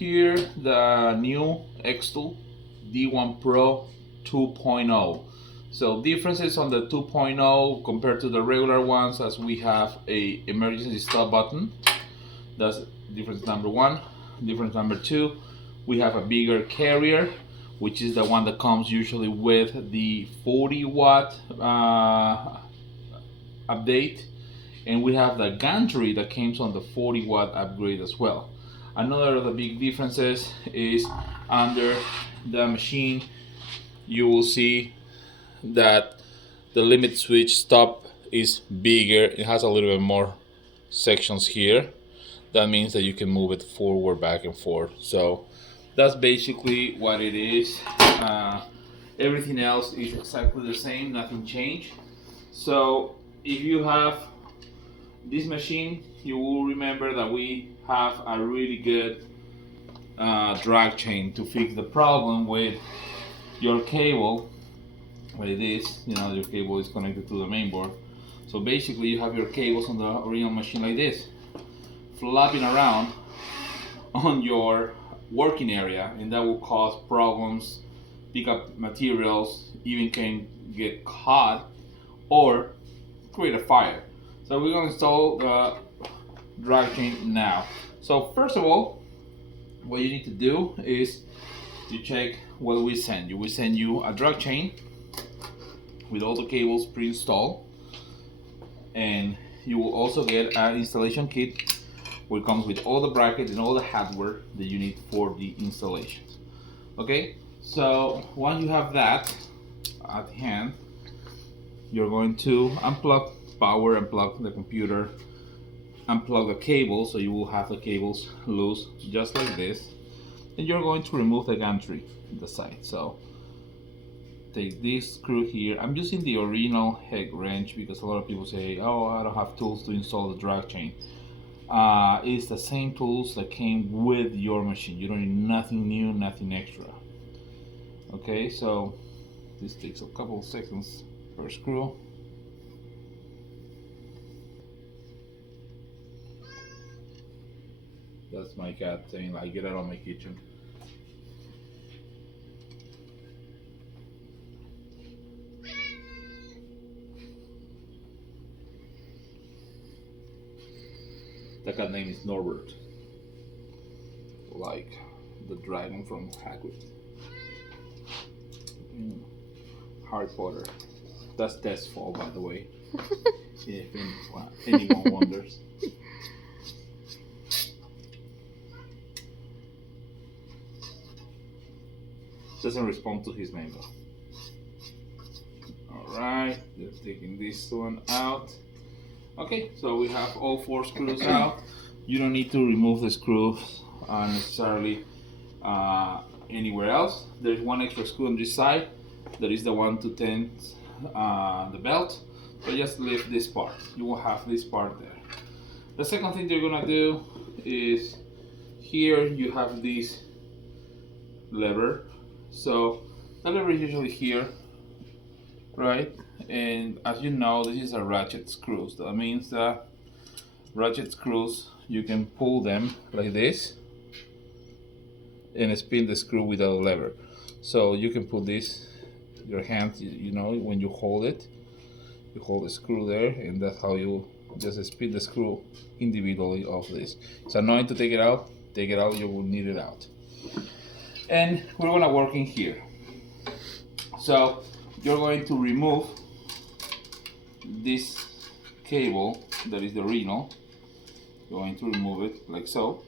here the new Xtool D1 Pro 2.0. So differences on the 2.0 compared to the regular ones, as we have a emergency stop button. That's difference number one. Difference number two, we have a bigger carrier, which is the one that comes usually with the 40-watt update, and we have the gantry that comes on the 40-watt upgrade as well. Another of the big differences is under the machine you will see that the limit switch stop is bigger. It has a little bit more sections here. That means that you can move it forward, back and forth. So that's basically what it is. Everything else is exactly the same, nothing changed. So if you have this machine, you will remember that we have a really good drag chain to fix the problem with your cable. Like this, your cable is connected to the main board. So basically you have your cables on the original machine like this, flopping around on your working area, and that will cause problems, pick up materials, even can get caught or create a fire. So we're going to install the drag chain now. So first of all, what you need to do is to check what we send you. We send you a drag chain with all the cables pre-installed, and you will also get an installation kit where it comes with all the brackets and all the hardware that you need for the installations. Okay, so once you have that at hand, you're going to unplug power, unplug the computer, unplug the cable, so you will have the cables loose just like this, and you're going to remove the gantry at the side. So take this screw here. I'm using the original head wrench because a lot of people say, oh, I don't have tools to install the drag chain. It's the same tools that came with your machine. You don't need nothing new, nothing extra. Okay, so this takes a couple of seconds per screw. That's my cat saying, like, get out of my kitchen. The cat name is Norbert, like the dragon from Hagrid. Harry Potter. That's Death's fault, by the way. If anyone wonders. Doesn't respond to his name though. Alright, just taking this one out. Okay, so we have all 4 screws out. You don't need to remove the screws necessarily anywhere else. There's one extra screw on this side. That is the one to tense the belt. So just lift this part. You will have this part there. The second thing you're gonna do is here you have this lever. So the lever is usually here, right? And as you know, this is a ratchet screws. That means that ratchet screws, you can pull them like this and spin the screw without a lever. So you can put this, your hands, when you hold it, you hold the screw there, and that's how you just spin the screw individually off this. It's annoying to take it out. Take it out, you will need it out. And we're gonna work in here. So you're going to remove this cable that is the original. You're going to remove it like so.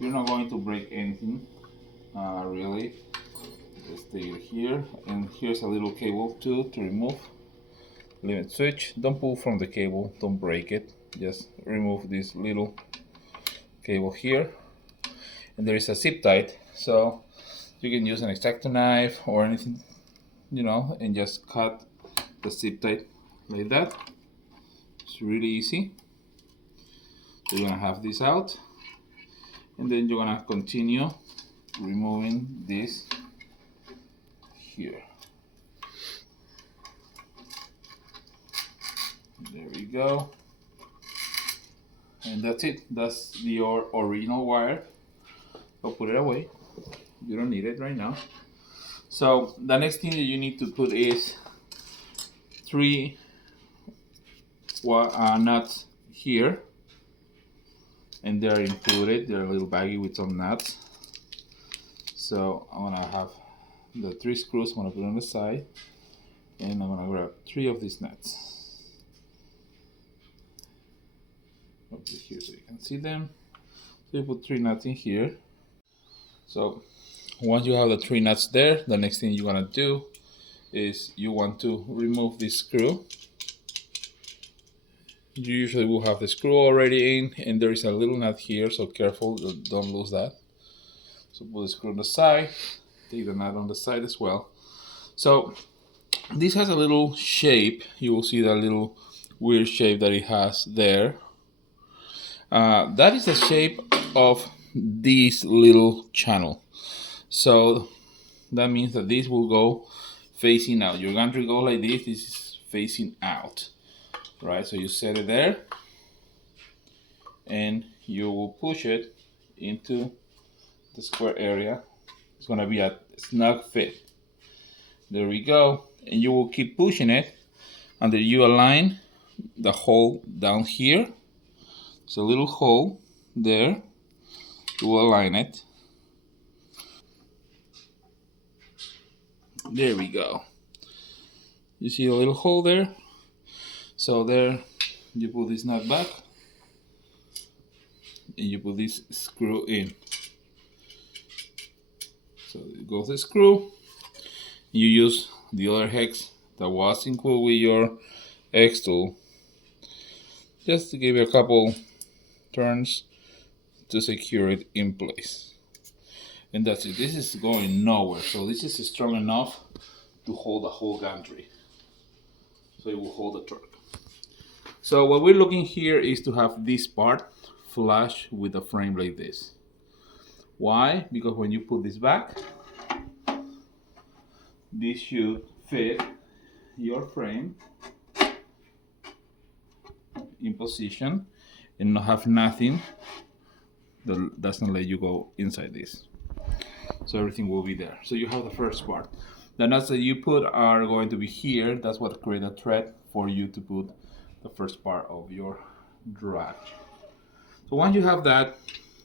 You're not going to break anything really. Just take it here, and here's a little cable too to remove. Limit switch. Don't pull from the cable, don't break it. Just remove this little cable here, and there is a zip tie, so you can use an X-Acto knife or anything, and just cut the zip tie like that. It's really easy. So you're gonna have this out, and then you're gonna continue removing this here. There we go. And that's it. That's your original wire. I'll put it away. You don't need it right now. So the next thing that you need to put is 3 nuts here, and they're included. They're a little baggy with some nuts. So I'm gonna have the 3 screws. I'm gonna put on the side, and I'm gonna grab 3 of these nuts. Up to here so you can see them. So you put 3 nuts in here. So once you have the 3 nuts there, the next thing you're gonna do is you want to remove this screw. You usually will have the screw already in, and there is a little nut here, so careful, don't lose that. So put the screw on the side, take the nut on the side as well. So this has a little shape. You will see that little weird shape that it has there. That is the shape of this little channel. So that means that this will go facing out. Your gantry goes like this. This is facing out, right? So you set it there, and you will push it into the square area. It's gonna be a snug fit. There we go. And you will keep pushing it until you align the hole down here. It's a little hole there. You will align it. There we go. You see a little hole there? So there, you put this nut back, and you put this screw in. So it goes the screw. You use the other hex that was included with your Xtool, just to give it a couple turns to secure it in place. And that's it. This is going nowhere, so this is strong enough to hold the whole gantry. So it will hold the torque. So what we're looking here is to have this part flush with the frame like this. Why? Because when you put this back, this should fit your frame in position and not have nothing that doesn't let you go inside this. So everything will be there. So you have the first part. The nuts that you put are going to be here. That's what creates a thread for you to put the first part of your drive. So once you have that,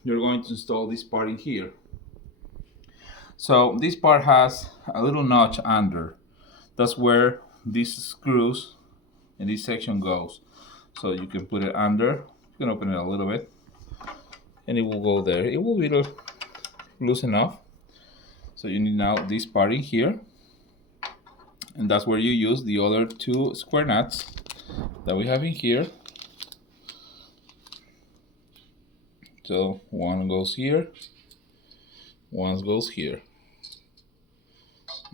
you're going to install this part in here. So this part has a little notch under. That's where these screws and this section goes. So you can put it under. You can open it a little bit, and it will go there. It will be loose enough. So you need now this part in here, and that's where you use the other 2 square nuts that we have in here. So one goes here, one goes here.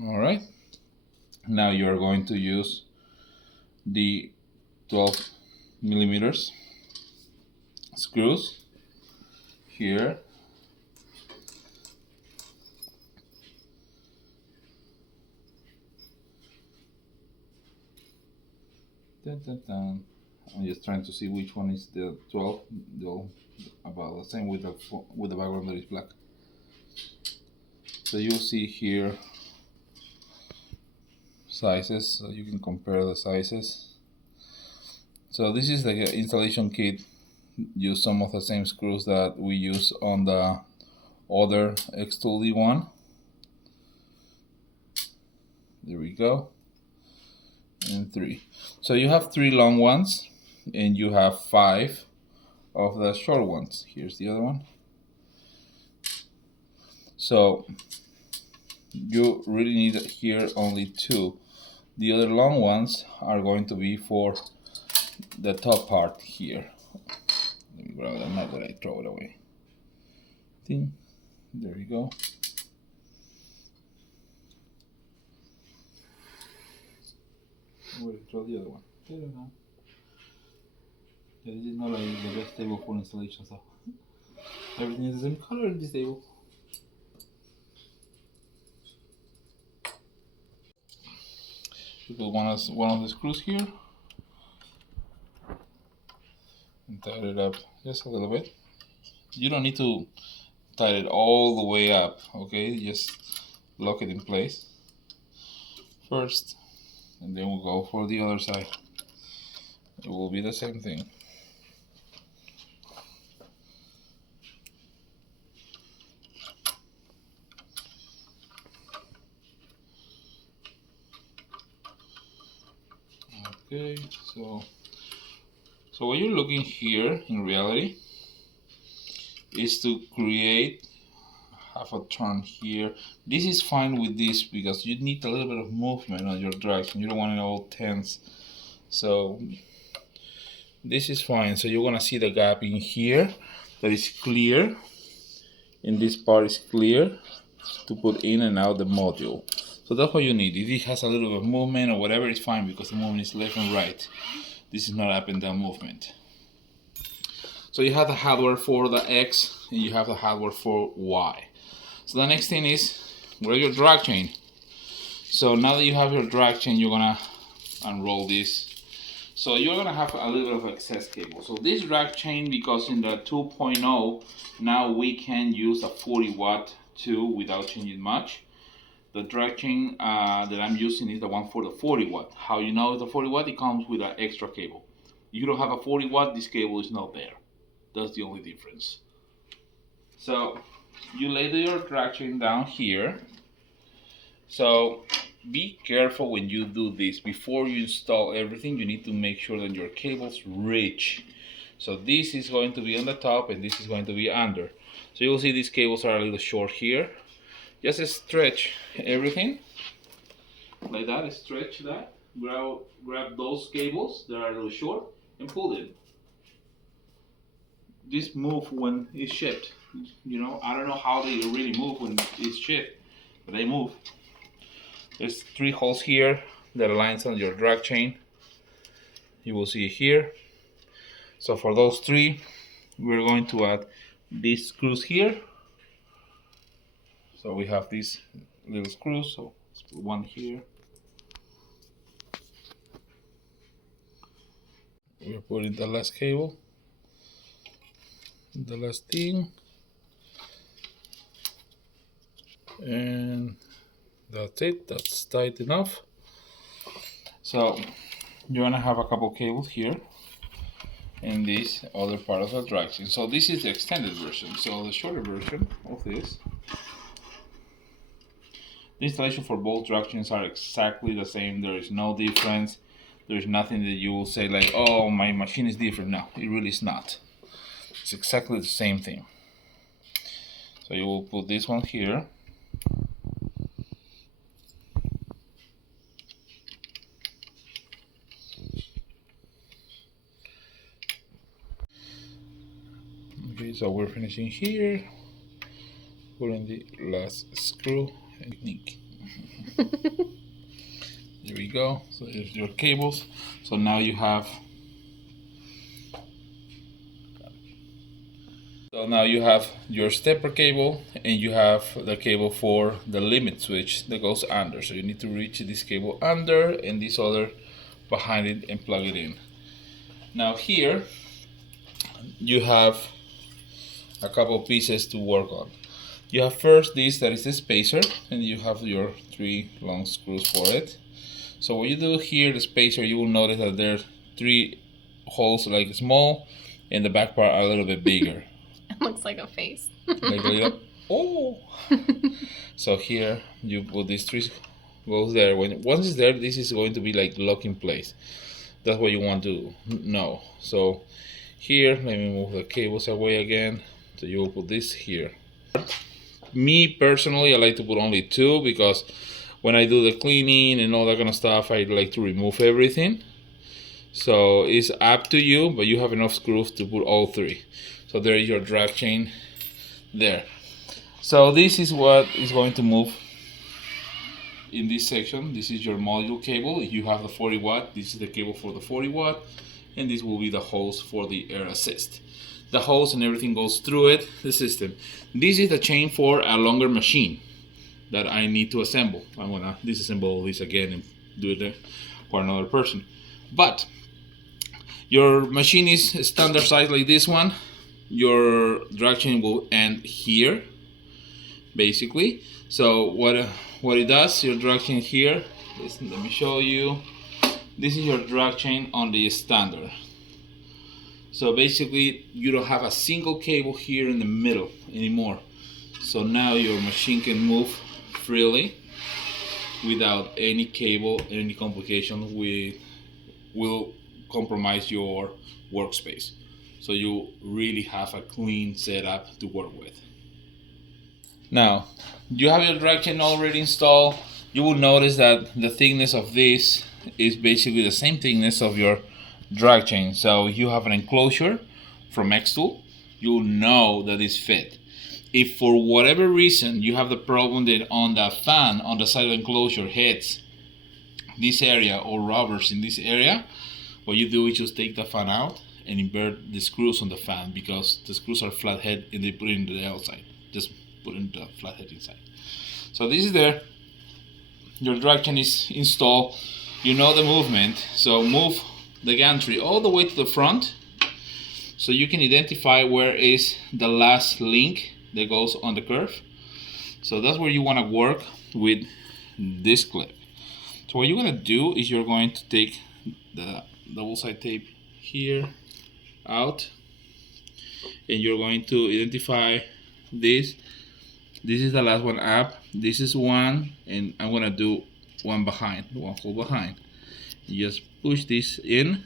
All right. Now you are going to use the 12 millimeters screws here. Dun, dun, dun. I'm just trying to see which one is the 12. They're about the same with the background that is black. So you'll see here sizes, so you can compare the sizes. So this is the installation kit. Use some of the same screws that we use on the other Xtool D1. There we go. And 3. So you have 3 long ones, and you have 5 of the short ones. Here's the other one. So you really need here only 2. The other long ones are going to be for the top part here. Let me grab it, not that I throw it away. Ding. There you go. Where did I throw the other one? I don't know. Yeah, this is not like the best table for installation, so everything is the same color in this table. You put one of the screws here and tighten it up just a little bit. You don't need to tighten it all the way up. Okay, just lock it in place first, and then we'll go for the other side. It will be the same thing. Okay, so what you're looking here in reality is to create half a turn here. This is fine with this because you need a little bit of movement on your direction. You don't want it all tense. So this is fine. So you're gonna see the gap in here that is clear. And this part is clear to put in and out the module. So that's what you need. If it has a little bit of movement or whatever, it's fine because the movement is left and right. This is not up and down movement. So you have the hardware for the X and you have the hardware for Y. So the next thing is grab your drag chain. So now that you have your drag chain, you're gonna unroll this. So you're gonna have a little bit of excess cable. So this drag chain, because in the 2.0 now we can use a 40 watt too without changing much. The drag chain that I'm using is the one for the 40 watt. How you know it's the 40 watt? It comes with an extra cable. If you don't have a 40 watt, this cable is not there. That's the only difference. So you lay your drag chain down here. So be careful when you do this. Before you install everything, you need to make sure that your cables reach. So this is going to be on the top and this is going to be under. So you'll see these cables are a little short here. Just stretch everything like that. Stretch that. Grab those cables that are a little short and pull them. This move when it's shipped. You know, I don't know how they really move when it's shipped, but they move. There's 3 holes here that aligns on your drag chain. You will see it here. So for those 3, we're going to add these screws here. So we have these little screws. So let's put one here. We're putting the last cable, the last thing, and that's it. That's tight enough. So you're gonna have a couple cables here and this other part of the drag chain. So this is the extended version. So the shorter version of this. The installation for both drag chains are exactly the same. There is no difference. There's nothing that you will say like, oh, my machine is different. No, it really is not. It's exactly the same thing. So you will put this one here. Okay, so we're finishing here. Putting the last screw and technique. There we go. So here's your cables. So now you have your stepper cable and you have the cable for the limit switch that goes under. So you need to reach this cable under and this other behind it and plug it in. Now here you have a couple pieces to work on. You have first this that is the spacer and you have your 3 long screws for it. So what you do here, the spacer, you will notice that there's 3 holes like small and the back part are a little bit bigger. It looks like a face. Like a little, oh! So here you put these 3 goes there. Once it's there, this is going to be like locked in place. That's what you want to know. So here, let me move the cables away again. So you will put this here. Me personally, I like to put only 2 because when I do the cleaning and all that kind of stuff, I like to remove everything. So it's up to you, but you have enough screws to put all 3. So there is your drag chain there. So this is what is going to move in this section. This is your module cable. If you have the 40 watt, this is the cable for the 40 watt, and this will be the hose for the air assist. The hose and everything goes through it, the system. This is the chain for a longer machine that I need to assemble. I'm gonna disassemble this again and do it for another person. But your machine is standard size like this one. your drag chain will end here, basically. So what it does, your drag chain here, let me show you. This is your drag chain on the standard. So basically you don't have a single cable here in the middle anymore. So now your machine can move freely without any cable, any complication will compromise your workspace. So you really have a clean setup to work with. Now, you have your drag chain already installed. You will notice that the thickness of this is basically the same thickness of your drag chain. So you have an enclosure from Xtool, you'll know that it's fit. If for whatever reason you have the problem that on the fan on the side of the enclosure hits this area or rubbers in this area, what you do is just take the fan out and invert the screws on the fan, because the screws are flathead and they put it in the outside. Just put in the flathead inside. So this is there. Your drag chain is installed. You know the movement. So move the gantry all the way to the front so you can identify where is the last link that goes on the curve. So that's where you want to work with this clip. So what you're going to do is you're going to take the double side tape here out, and you're going to identify this. This is the last one up. This is one, and I'm going to do one behind, one hole behind. You just push this in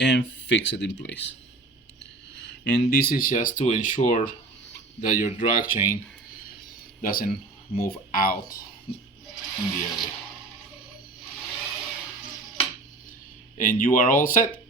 and fix it in place. And this is just to ensure that your drag chain doesn't move out in the area. And you are all set.